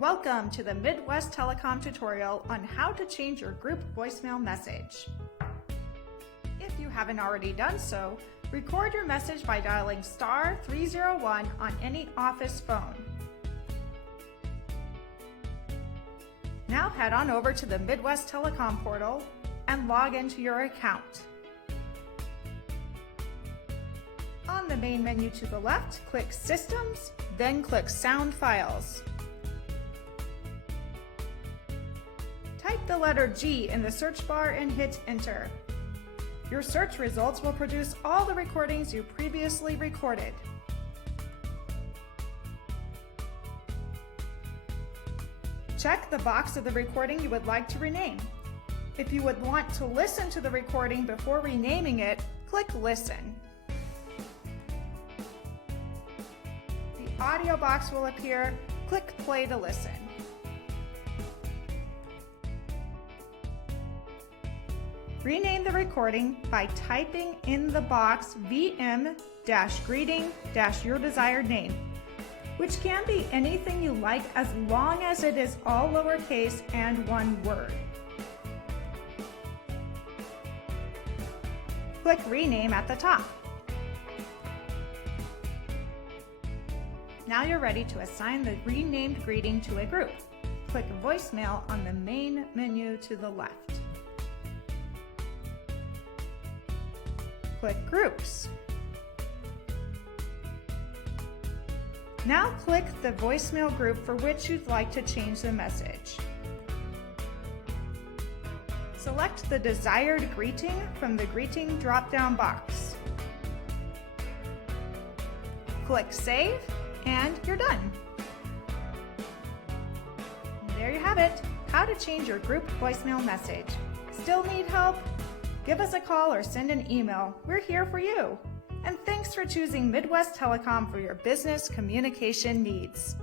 Welcome to the Midwest Telecom tutorial on how to change your group voicemail message. If you haven't already done so, record your message by dialing star 301 on any office phone. Now head on over to the Midwest Telecom portal and log into your account. On the main menu to the left, click Systems, then click Sound Files. Type the letter G in the search bar and hit Enter. Your search results will produce all the recordings you previously recorded. Check the box of the recording you would like to rename. If you would want to listen to the recording before renaming it, click Listen. The audio box will appear. Click Play to listen. Rename the recording by typing in the box VM-greeting-your desired name, which can be anything you like as long as it is all lowercase and one word. Click Rename at the top. Now you're ready to assign the renamed greeting to a group. Click Voicemail on the main menu to the left. Click Groups. Now click the voicemail group for which you'd like to change the message. Select the desired greeting from the Greeting drop-down box. Click Save, and you're done. There you have it, how to change your group voicemail message. Still need help? Give us a call or send an email. We're here for you. And thanks for choosing Midwest Telecom for your business communication needs.